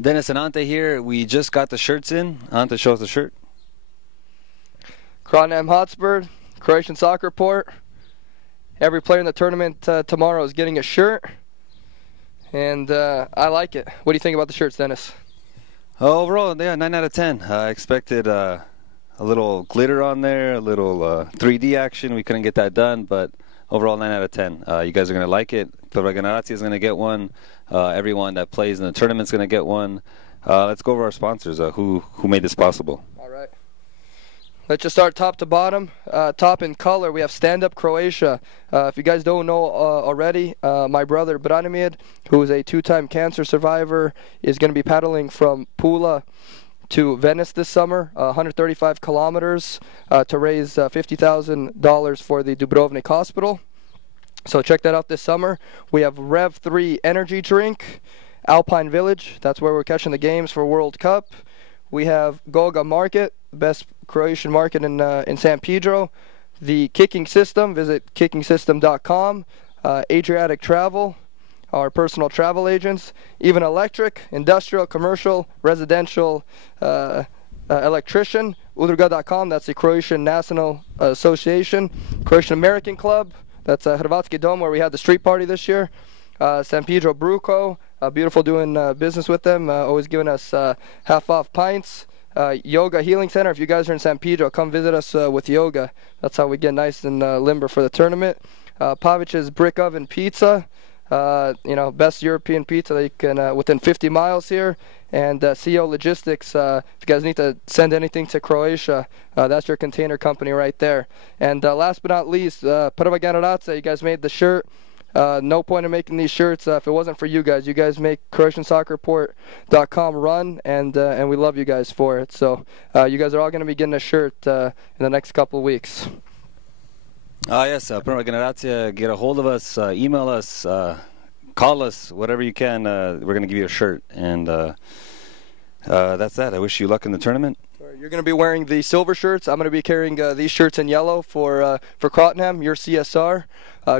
Dennis and Ante here. We just got the shirts in. Ante, show us the shirt. Croatian Hotspur, Croatian Soccer Report. Every player in the tournament tomorrow is getting a shirt. And I like it. What do you think about the shirts, Dennis? Overall, yeah, 9 out of 10. I expected a little glitter on there, a little 3D action. We couldn't get that done, but overall, 9 out of 10. You guys are going to like it. Tourney is going to get one. Everyone that plays in the tournament is going to get one. Let's go over our sponsors. Who made this possible? All right. Let's just start top to bottom. Top in color, we have Stand Up Croatia. If you guys don't know already, my brother Branimir, who is a 2-time cancer survivor, is going to be paddling from Pula to Venice this summer, 135 kilometers, to raise $50,000 for the Dubrovnik Hospital. So check that out this summer. We have Rev 3 Energy Drink, Alpine Village. That's where we're catching the games for World Cup. We have Goga Market, best Croatian market in San Pedro. The Kicking System, visit kickingsystem.com. Adriatic Travel, our personal travel agents. Even Electric, industrial, commercial, residential electrician. Udruga.com, that's the Croatian National Association. Croatian American Club, that's Hrvatski Dom, where we had the street party this year. San Pedro Bruco, beautiful doing business with them, always giving us half-off pints. Yoga Healing Center, if you guys are in San Pedro, come visit us with yoga. That's how we get nice and limber for the tournament. Pavic's Brick Oven Pizza, best European pizza that you can within 50 miles here. And CO Logistics, if you guys need to send anything to Croatia, that's your container company right there. And last but not least, Prva Generacija, you guys made the shirt. No point in making these shirts if it wasn't for you guys. You guys make CroatianSports.com run, and we love you guys for it. So you guys are all going to be getting a shirt in the next couple of weeks. Yes, Prva Generacija, get a hold of us, email us, call us, whatever you can. We're going to give you a shirt, and that's that. I wish you luck in the tournament. You're going to be wearing the silver shirts. I'm going to be carrying these shirts in yellow for Croatian, your CSR.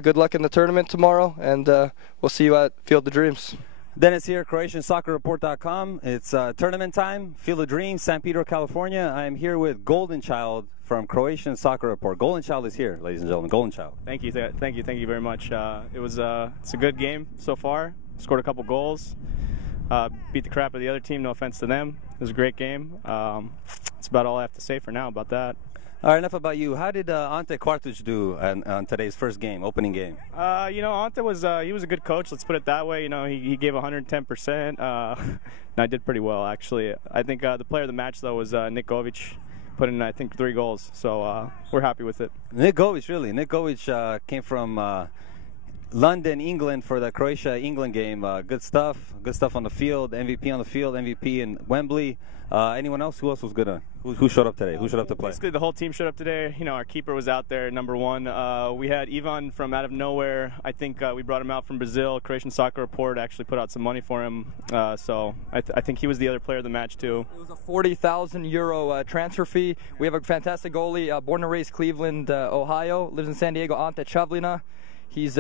Good luck in the tournament tomorrow, and we'll see you at Field of Dreams. Dennis here, CroatianSoccerReport.com. It's tournament time, Field of Dreams, San Pedro, California. I am here with Golden Child from Croatian Soccer Report. Golden Child is here, ladies and gentlemen. Golden Child. Thank you very much. It's a good game so far. Scored a couple goals. Beat the crap out of the other team. No offense to them. It was a great game. That's about all I have to say for now about that. All right, enough about you. How did Ante Quartuc do on today's first game, opening game? Ante was he was a good coach. Let's put it that way. He gave 110%. And I did pretty well, actually. I think the player of the match though was Nick Govic. Put in, I think, 3 goals. So we're happy with it. Nick Govic, really. Nick Govic came from London, England for the Croatia-England game. Good stuff on the field. MVP on the field. MVP in Wembley. Anyone else? Who else was good? Who showed up today? Who showed up to play? Basically, the whole team showed up today. Our keeper was out there, number 1. We had Ivan from out of nowhere. I think we brought him out from Brazil. Croatian Soccer Report actually put out some money for him. So I think he was the other player of the match, too. It was a 40,000 euro transfer fee. We have a fantastic goalie, born and raised Cleveland, Ohio. Lives in San Diego, Ante Chavlina. He's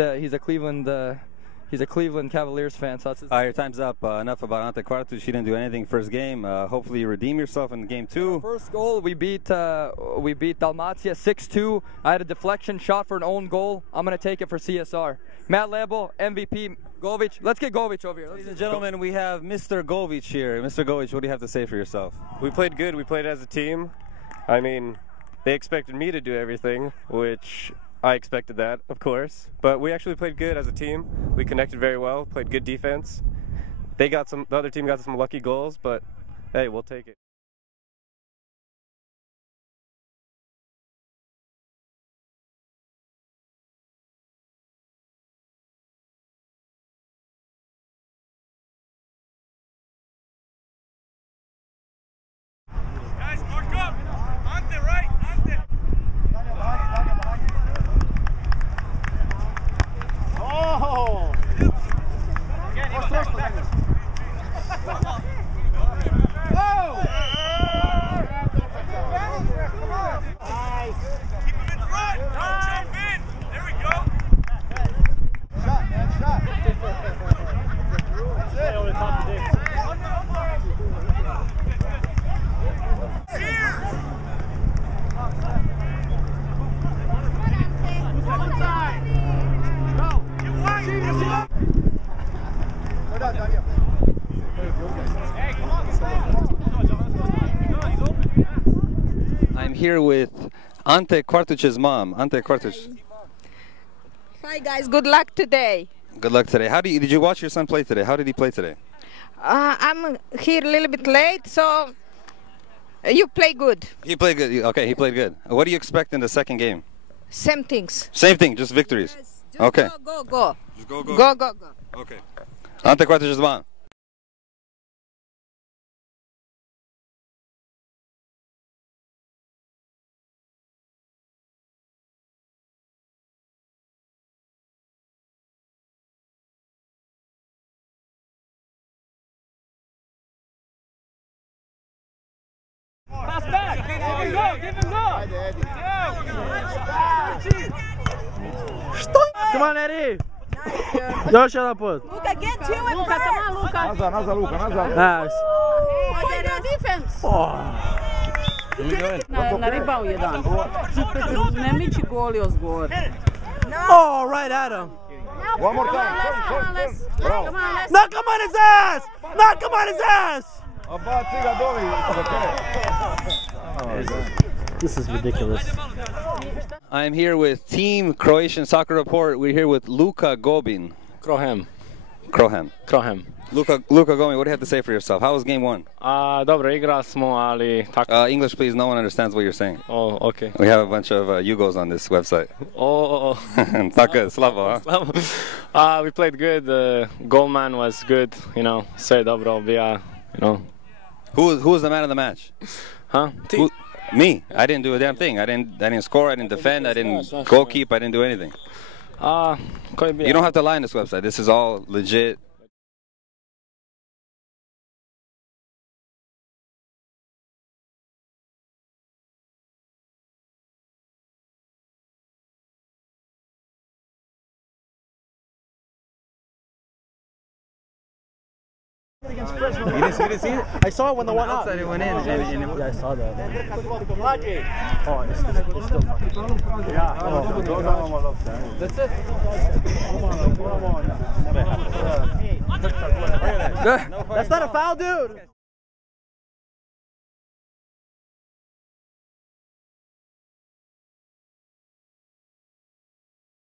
a Cleveland Cavaliers fan. So that's his your time's up. Enough about Ante Quartuc. She didn't do anything first game. Hopefully you redeem yourself in game 2. First goal, we beat Dalmatia 6-2. I had a deflection shot for an own goal. I'm going to take it for CSR. Matt Label, MVP, Govic. Let's get Govic over here. Ladies and gentlemen, we have Mr. Govic here. Mr. Govic, what do you have to say for yourself? We played good. We played as a team. I mean, they expected me to do everything, which I expected that, of course. But we actually played good as a team. We connected very well, played good defense. The other team got some lucky goals, but hey, we'll take it. Guys, mark up! Ante, right? Ante! Oh! Again, oh! here with Ante Quartuch's mom. Ante Quartuch. Hi guys, good luck today. Good luck today. Did you watch your son play today? How did he play today? I'm here a little bit late, so you play good. He played good. Okay, he played good. What do you expect in the second game? Same things. Same thing, just victories. Just Okay. Go. Just go. Go. Okay. Ante Quartuch's mom. Pass back. Give him go. Come on, Eddie. Yo, shut up, put. Luka, get to it first. Come on, Luka. Nazad, Luka. Play Nice. your defense. Na ribao jedan. Ne miči goli ozgor. Oh, right at him. One more time. Come on, let's. Knock him on his ass! Knock him on his ass! This is ridiculous. I'm here with Team Croatian Soccer Report. We're here with Luka Gobin. Krohem. Luka Gobin, what do you have to say for yourself? How was game one? Dobro, igra smo, ali tako. English, please. No one understands what you're saying. Oh, okay. We have a bunch of Yugos on this website. Oh. Not good. Slavo, huh? We played good. Goalman was good. Sve dobro bija. Who was the man of the match? Huh? Me. I didn't do a damn thing. I didn't score. I didn't defend. I didn't goalkeep. I didn't do anything. Koji bija? You don't have to lie on this website. This is all legit. You didn't see it? I saw it when the one outside it went in. Yeah, I saw that. Oh, it's still fucking. Yeah. That's it. That's not a foul, dude.